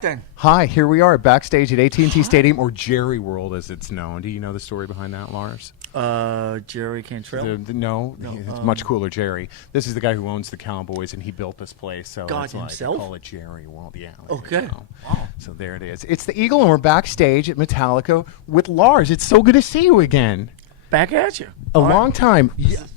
Then. Hi, here we are backstage at AT&T Stadium, or Jerry World as it's known. Do you know the story behind that, Lars? Jerry Cantrell? No, it's much cooler, Jerry. This is the guy who owns the Cowboys, and he built this place. So God that's why himself? they call it Jerry World. Yeah. Okay. You know. Wow. So there it is. It's the Eagle, and we're backstage at Metallica with Lars. It's so good to see you again. Back at you. A long time.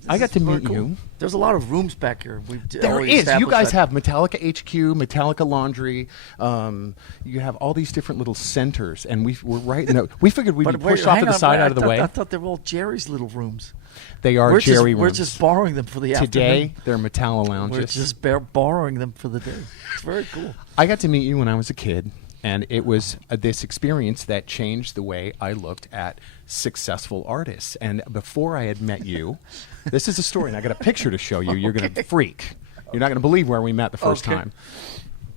I got to very meet cool. you. There's a lot of rooms back here. There is. You guys have Metallica HQ, Metallica Laundry. You have all these different little centers, and we're right. We figured we'd be pushed off to the side, out of the way. I thought they were all Jerry's little rooms. They are Jerry rooms. We're just borrowing them for the Today, afternoon. they're Metallica lounges. We're just borrowing them for the day. It's very cool. I got to meet you when I was a kid, and it was this experience that changed the way I looked at successful artists. And before I had met you, this is a story, and I got a picture to show you. You're going to freak. You're not going to believe where we met the first time.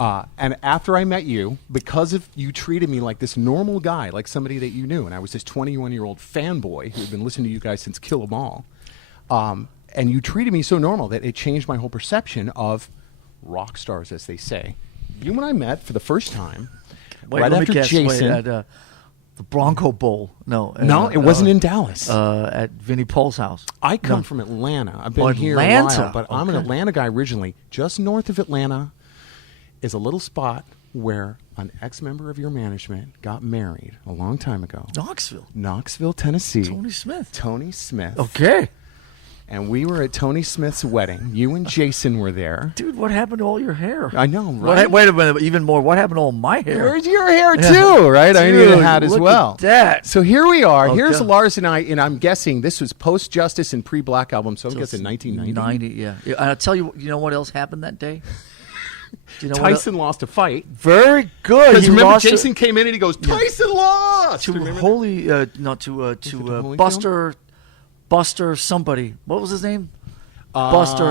And after I met you, because of you treated me like this normal guy, like somebody that you knew, and I was this 21-year-old fanboy who had been listening to you guys since Kill 'Em All, and you treated me so normal that it changed my whole perception of rock stars, as they say. You and I met for the first time right after Jason. At the Bronco Bowl. No, it wasn't in Dallas. At Vinnie Paul's house. I come from Atlanta. I've been here a while, but I'm an Atlanta guy originally. Just north of Atlanta is a little spot where an ex-member of your management got married a long time ago. Knoxville, Tennessee. Tony Smith. Okay. And we were at Tony Smith's wedding. You and Jason were there. Dude, what happened to all your hair? I know, right? Wait a minute, even more. What happened to all my hair? Where's your hair, too, right? Dude, I need a hat as well. Look at that. So here we are. Okay. Here's Lars and I, and I'm guessing this was post-Justice and pre-Black Album, so I'm guessing 1990. Yeah. I'll tell you, you know what else happened that day? Do you know Tyson lost a fight. Very good. Because remember, Jason came in and he goes, Tyson lost! To Buster somebody. What was his name? Buster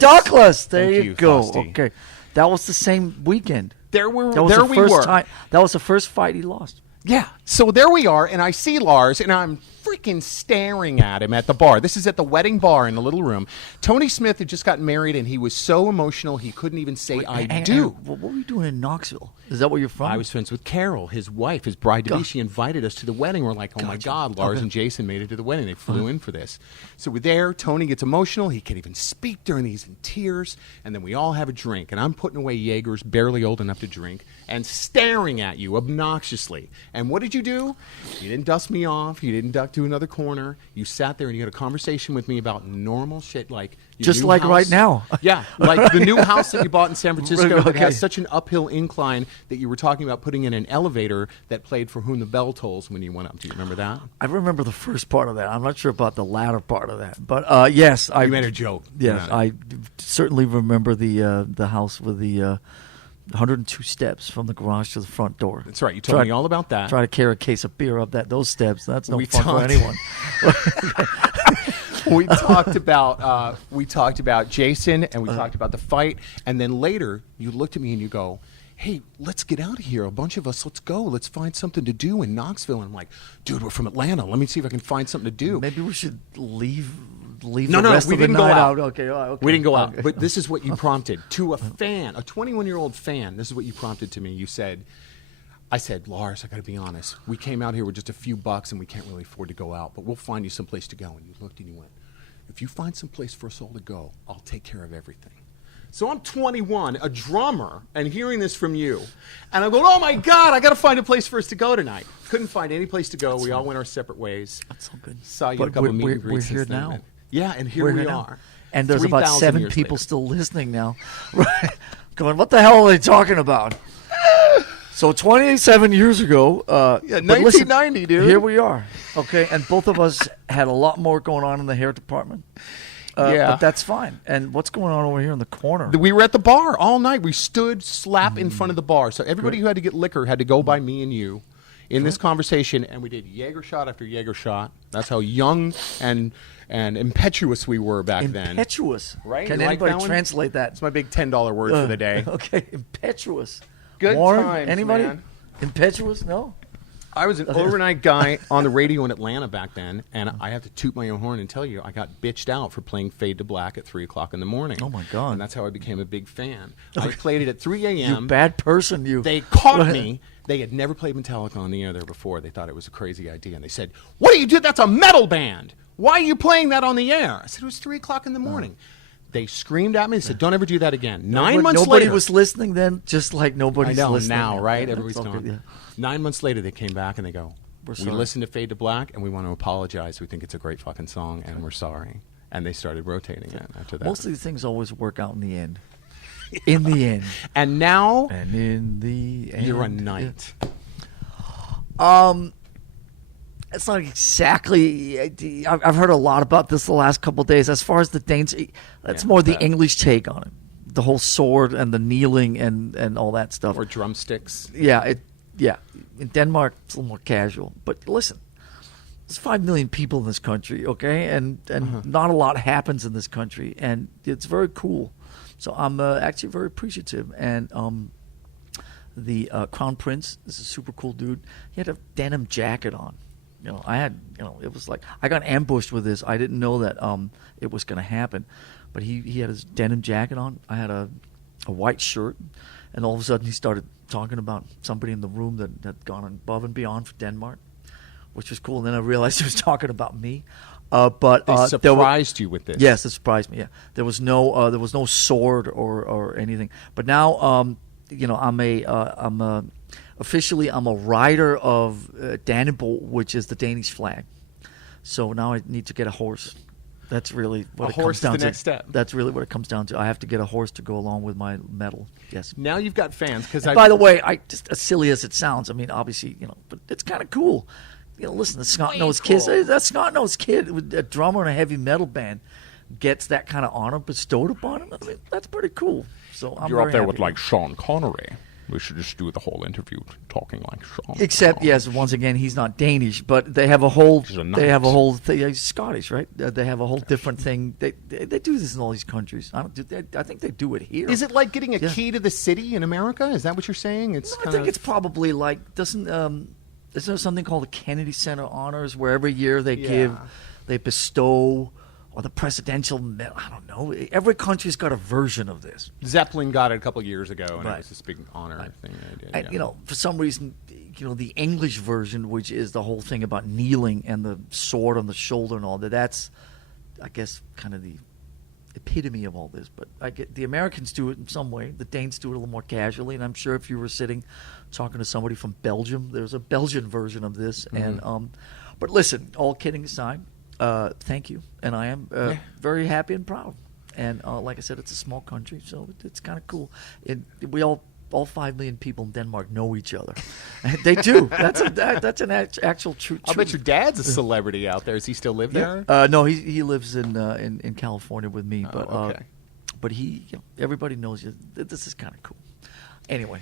Douglas. There you go. Frosty. Okay. That was the same weekend. There we were. That was the first fight he lost. Yeah. So there we are, and I see Lars, and I'm freaking staring at him at the bar. This is at the wedding bar in the little room. Tony Smith had just gotten married, and he was so emotional he couldn't even say I do. What were you doing in Knoxville? Is that where you're from? I was friends with Carol, his wife, his bride-to-be. She invited us to the wedding. We're like, oh, my God, Lars and Jason made it to the wedding. They flew in for this. So we're there. Tony gets emotional. He can't even speak during these in tears. And then we all have a drink. And I'm putting away Jaegers, barely old enough to drink, and staring at you obnoxiously. And what did you do? You didn't dust me off. You didn't duck to another corner. You sat there and you had a conversation with me about normal shit like your just new like house. right now. Yeah, like the new house that you bought in San Francisco that has such an uphill incline that you were talking about putting in an elevator that played For Whom the Bell Tolls when you went up. Do you remember that? I remember the first part of that. I'm not sure about the latter part of that. But yes. You made a joke. Yes, I certainly remember the house with the 102 steps from the garage to the front door. That's right. You told me all about that. Try to carry a case of beer up those steps. That's no fun for anyone. We talked about Jason, and we talked about the fight, and then later you looked at me and you go, hey, let's get out of here. A bunch of us, let's go. Let's find something to do in Knoxville. And I'm like, dude, we're from Atlanta. Let me see if I can find something to do. Maybe we should leave we the rest of the didn't go night out. Okay. We didn't go out. But this is what you prompted. To a fan, a 21-year-old fan, this is what you prompted to me. You said, I said, Lars, I got to be honest. We came out here with just a few bucks, and we can't really afford to go out, but we'll find you someplace to go. And you looked and you went, if you find someplace for us all to go, I'll take care of everything. So I'm 21, a drummer, and hearing this from you. And I'm going, oh, my God, I got to find a place for us to go tonight. Couldn't find any place to go. We all went our separate ways. That's so good. Saw you at a couple of meet and greets. We're here now. Yeah, and here we are. And there's about 7 people still listening now. Right? Going, what the hell are they talking about? So 27 years ago. 1990, dude. Here we are. Okay, and both of us had a lot more going on in the hair department. But that's fine. And what's going on over here in the corner? We were at the bar all night. We stood slap in front of the bar. So everybody who had to get liquor had to go by me and you in this conversation. And we did Jaeger shot after Jaeger shot. That's how young and impetuous we were back then. Impetuous. Right? Can you anybody like translate that? It's my big $10 word for the day. Okay, impetuous. Good Warren, times, anybody? man. Impetuous? No? I was an overnight guy on the radio in Atlanta back then, and I have to toot my own horn and tell you, I got bitched out for playing Fade to Black at 3 o'clock in the morning. Oh, my God. And that's how I became a big fan. I played it at 3 a.m. You bad person, you. They caught me. They had never played Metallica on the air there before. They thought it was a crazy idea. And they said, what do you do? That's a metal band. Why are you playing that on the air? I said, it was 3 o'clock in the morning. They screamed at me and said, don't ever do that again. 9 months later. Nobody was listening then, just like nobody's listening now, right? Yeah, everybody's gone. Yeah. 9 months later, they came back and they go, we sorry. listened to Fade to Black and we want to apologize. We think it's a great fucking song and we're sorry. And they started rotating it after that. Most of these things always work out in the end. In the end. And now, and in the end, you're a knight. Yeah. It's not exactly. I've heard a lot about this the last couple of days. As far as the Danes, that's more the English take on it. The whole sword and the kneeling and all that stuff. Or drumsticks. Yeah, in Denmark, it's a little more casual. But listen, there's 5 million people in this country, okay? And not a lot happens in this country. And it's very cool. So I'm actually very appreciative. And the Crown Prince is a super cool dude. He had a denim jacket on. It was like, I got ambushed with this. I didn't know that it was going to happen. But he had his denim jacket on. I had a white shirt. And all of a sudden he started talking about somebody in the room that had gone above and beyond for Denmark, which was cool. And then I realized he was talking about me. But they surprised you with this. Yes, it surprised me. Yeah, there was no sword or anything. But now, officially I'm a rider of Dannebog, which is the Danish flag. So now I need to get a horse. That's really what it comes down to. A horse is the next step. That's really what it comes down to. I have to get a horse to go along with my medal. Yes. Now you've got fans. By the way, just as silly as it sounds, I mean, obviously, but it's kind of cool. Listen, the snot-nosed kid, that snot-nosed kid, with a drummer in a heavy metal band, gets that kind of honor bestowed upon him. I mean, that's pretty cool. So I'm You're up there happy. with like Sean Connery. We should just do the whole interview talking like Sean. Except, Connery. yes, once again, he's not Danish, but they have a whole. He's Scottish, right? They have a whole different thing. They do this in all these countries. I think they do it here. Is it like getting a key to the city in America? Is that what you're saying? I think it's probably like Isn't there something called the Kennedy Center Honors, where every year they bestow, or the presidential medal? I don't know. Every country's got a version of this. Zeppelin got it a couple of years ago, and it was this big honor thing they did. And, for some reason, the English version, which is the whole thing about kneeling and the sword on the shoulder and all that, that's, I guess, kind of the epitome of all this. But the Americans do it in some way. The Danes do it a little more casually, and I'm sure if you were sitting talking to somebody from Belgium, there's a Belgian version of this. Mm-hmm. And but listen, all kidding aside, thank you, and I am very happy and proud. And like I said, it's a small country, so it's kind of cool. We all 5 million people in Denmark know each other. They do. That's an actual truth. I'll bet your dad's a celebrity out there. Does he still live there? No, he lives in California with me. But okay. But everybody knows you. This is kind of cool. Anyway.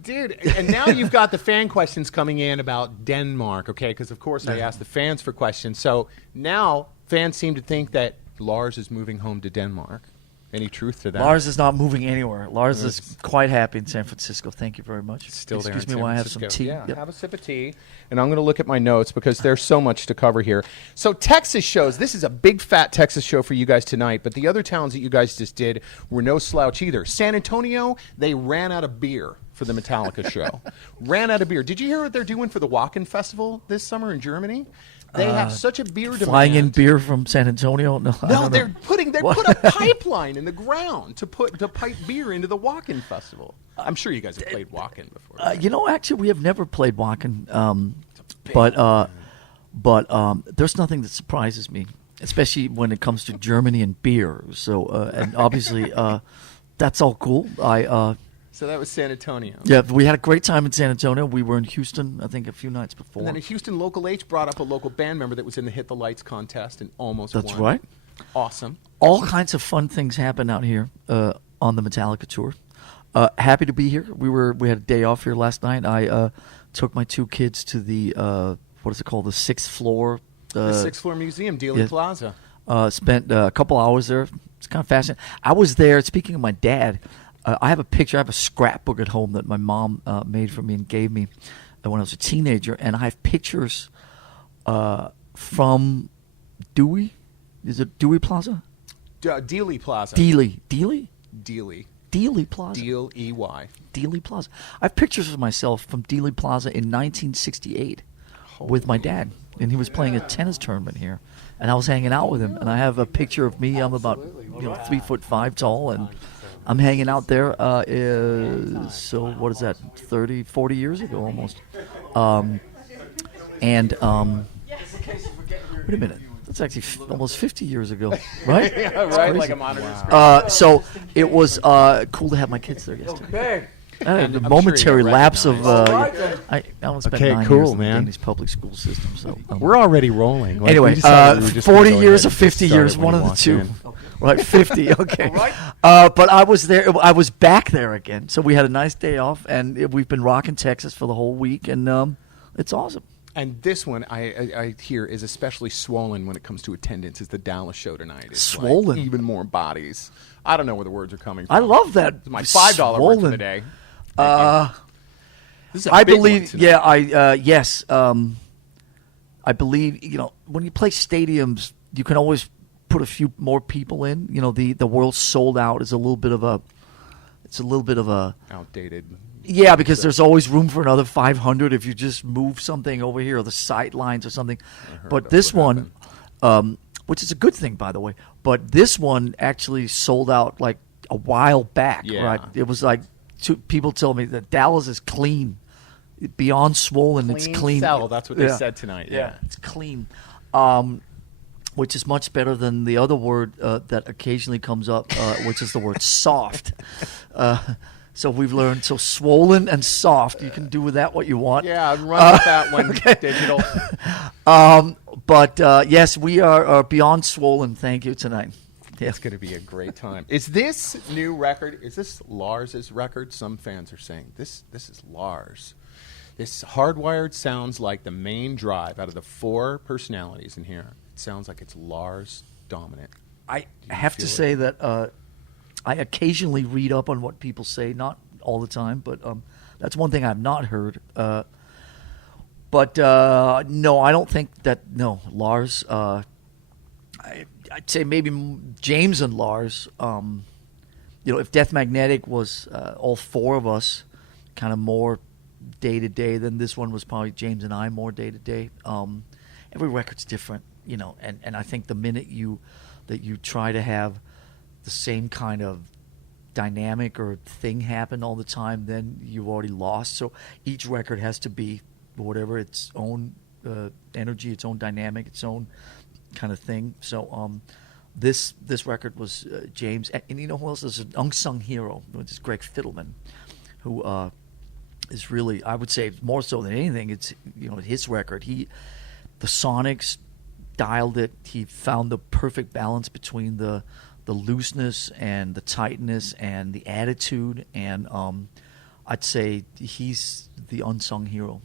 Dude, and now you've got the fan questions coming in about Denmark, okay? Because, of course, I asked the fans for questions. So now fans seem to think that Lars is moving home to Denmark. Any truth to that? Lars is not moving anywhere. Lars is quite happy in San Francisco. Thank you very much. Still there. Excuse me while I have some tea. Yeah, have a sip of tea. And I'm going to look at my notes because there's so much to cover here. So Texas shows. This is a big, fat Texas show for you guys tonight. But the other towns that you guys just did were no slouch either. San Antonio, they ran out of beer for the Metallica show. Ran out of beer. Did you hear what they're doing for the Wacken Festival this summer in Germany? They have such a beer demand. Flying in beer from San Antonio? No, they put a pipeline in the ground to pipe beer into the Wacken Festival. I'm sure you guys have played Wacken before. Right? Actually, we have never played Wacken, but there's nothing that surprises me, especially when it comes to Germany and beer. So, and obviously, that's all cool. So that was San Antonio. Yeah, we had a great time in San Antonio. We were in Houston, I think, a few nights before. And then in Houston, Local H brought up a local band member that was in the Hit the Lights contest and almost won. That's right. Awesome. All kinds of fun things happen out here on the Metallica tour. Happy to be here. We had a day off here last night. I took my 2 kids to the, what is it called, the 6th floor. The 6th floor museum, Dealey Plaza. Spent a couple hours there. It's kind of fascinating. I was there, speaking of my dad, I have a picture. I have a scrapbook at home that my mom made for me and gave me. when I was a teenager, and I have pictures from Dewey. Is it Dewey Plaza? Dealey Plaza. Dealey Plaza. D-L-E-Y. Dealey Plaza. I have pictures of myself from Dealey Plaza in 1968 with my dad, and he was playing a tennis tournament here, and I was hanging out with him. And I have a picture of me. I'm about 3'5" tall, and I'm hanging out there. So what is that? 30, 40 years ago almost. Wait a minute. That's actually almost 50 years ago, right? Yeah, right, like a monitor screen. So it was cool to have my kids there yesterday. I had a I'm momentary sure you lapse of. recognized. I almost spent Okay, 9 cool, years in the man. Danish public school system. So We're already rolling. Like, anyway, we decided we were just gonna 40 go years ahead or and 50 start years, it when one you of the walked two. in. Right, 50. Okay. But I was there. I was back there again. So we had a nice day off, and we've been rocking Texas for the whole week, and it's awesome. And this one, I hear, is especially swollen when it comes to attendance. Is the Dallas show tonight? It's Swollen? like even more bodies. I don't know where the words are coming from. I love that. It's my $5 word for the day. This is a I big one believe. tonight. Yeah. Yes. I believe. When you play stadiums, you can always put a few more people in. The world sold out is a little bit of a. It's a little bit of a. Outdated. Yeah, because there's always room for another 500 if you just move something over here or the sight lines or something. But this one, which is a good thing, by the way, but this one actually sold out like a while back, Yeah. right? It was like people tell me that Dallas is clean, beyond swollen. It's clean. Sell. That's what they Yeah. said tonight. Yeah. It's clean, which is much better than the other word that occasionally comes up, which is the word soft. So we've learned, swollen and soft. You can do with that what you want. Yeah, run with that one, digital. But yes, we are beyond swollen. Thank you tonight. Yeah. It's going to be a great time. Is this new record, is this Lars's record? Some fans are saying, this is Lars. This Hardwired sounds like the main drive out of the 4 personalities in here. It sounds like it's Lars dominant. I have to say that I occasionally read up on what people say, not all the time, but that's one thing I've not heard. But no, I don't think that. No, Lars. I'd say maybe James and Lars. If Death Magnetic was all 4 of us, kind of more day to day, then this one was probably James and I more day to day. Every record's different, and I think the minute you try to have the same kind of dynamic or thing happen all the time, then you've already lost. So each record has to be whatever its own energy, its own dynamic, its own kind of thing. So this record was James, and you know who else is an unsung hero, which is Greg Fiddleman, who is really, I would say, more so than anything, it's his record. The Sonics dialed it. He found the perfect balance between the looseness and the tightness and the attitude, and I'd say he's the unsung hero.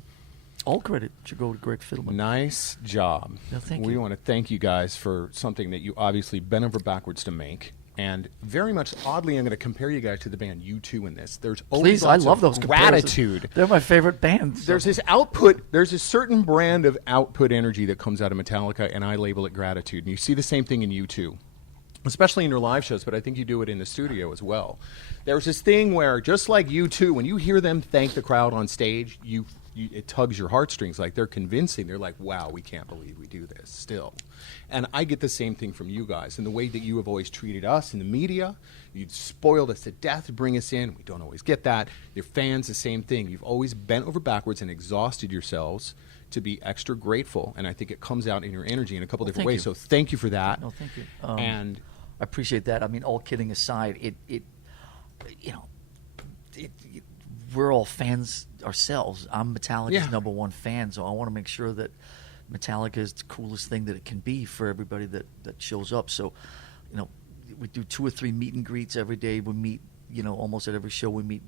All credit should go to Greg Fiddleman. Nice job. No, thank We you. want to thank you guys for something that you obviously bent over backwards to make. And very much oddly, I'm going to compare you guys to the band U2 in this. There's always Please, I lots love of those comparisons. gratitude. They're my favorite band. so- There's this output, there's a certain brand of output energy that comes out of Metallica, and I label it gratitude. And you see the same thing in U2, especially in your live shows, but I think you do it in the studio as well. There's this thing where, just like U2, when you hear them thank the crowd on stage, it tugs your heartstrings. Like, they're convincing. They're like, wow, we can't believe we do this still. And I get the same thing from you guys. And the way that you have always treated us in the media, you've spoiled us to death to bring us in. We don't always get that. Your fans, the same thing. You've always bent over backwards and exhausted yourselves to be extra grateful. And I think it comes out in your energy in a couple different thank ways. you. So thank you for that. No, thank you. And I appreciate that. I mean, all kidding aside, we're all fans ourselves. I'm Metallica's Yeah. #1 fan, so I want to make sure that Metallica is the coolest thing that it can be for everybody that shows up. So, we do 2 or 3 meet and greets every day. We meet, almost at every show, we meet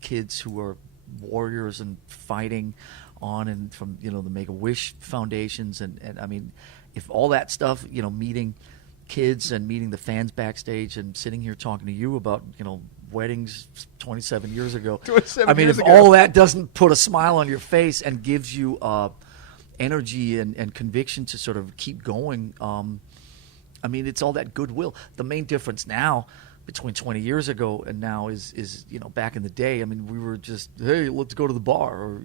kids who are warriors and fighting on and from, the Make-A-Wish foundations. And I mean, if all that stuff, meeting kids and meeting the fans backstage and sitting here talking to you about, weddings 27 years ago. 27 I mean, years if ago. all that doesn't put a smile on your face and gives you energy and conviction to sort of keep going, I mean, it's all that goodwill. The main difference now between 20 years ago and now is back in the day, I mean, we were just, hey, let's go to the bar or,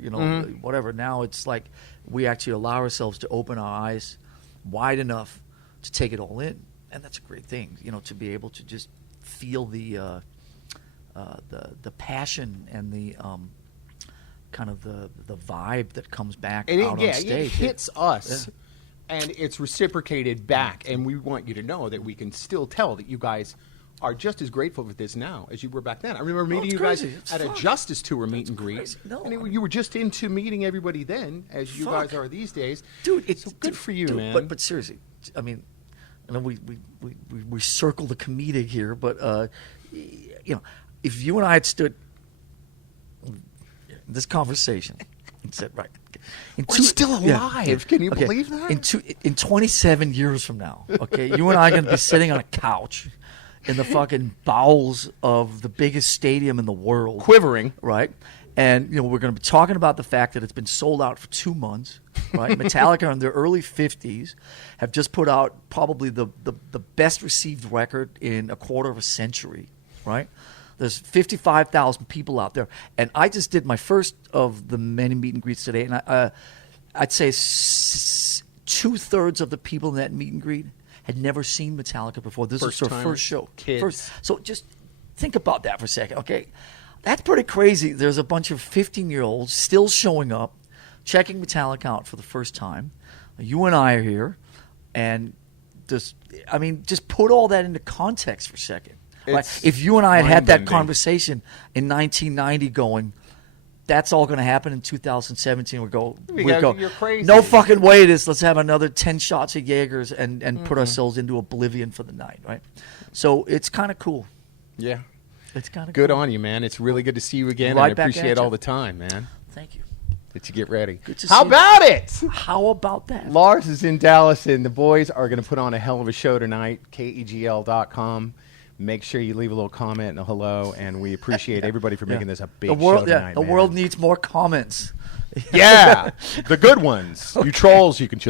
whatever. Now it's like we actually allow ourselves to open our eyes wide enough to take it all in. And that's a great thing, to be able to just feel the passion and the kind of the vibe that comes back out on stage. It hits us. Yeah. And it's reciprocated back, and we want you to know that we can still tell that you guys are just as grateful for this now as you were back then. I remember meeting you guys at a Justice Tour meet and greet. And you were just into meeting everybody then, as you guys are these days. Dude, it's so good for you, man. But seriously, I mean, we circle the comedic here, but if you and I had stood in this conversation and said, right. We're still alive. Yeah. Can you believe that? In 27 years from now, okay, you and I are going to be sitting on a couch in the fucking bowels of the biggest stadium in the world. Quivering. Right? And, we're going to be talking about the fact that it's been sold out for 2 months, right? Metallica in their early 50s have just put out probably the best received record in a quarter of a century, right? There's 55,000 people out there. And I just did my first of the many meet and greets today. And I'd say 2/3 of the people in that meet and greet had never seen Metallica before. This is their first show. Kids. So just think about that for a second, okay? That's pretty crazy. There's a bunch of 15-year-olds still showing up, checking Metallica out for the first time. You and I are here. And just put all that into context for a second. Like, if you and I had that conversation in 1990 going, that's all going to happen in 2017, we'd go, you're crazy. No fucking way let's have another 10 shots of Jaegers and put ourselves into oblivion for the night, right? So it's kind of cool. Yeah. It's kind of good cool. on you, man. It's really good to see you again. Right and I appreciate all the time, man. Thank you. That you get ready. Good to How see about you. it? How about that? Lars is in Dallas, and the boys are going to put on a hell of a show tonight, KEGL.com. Make sure you leave a little comment and a hello, and we appreciate everybody for making this a big show tonight. The world needs more comments. Yeah, the good ones. You trolls, you can chill.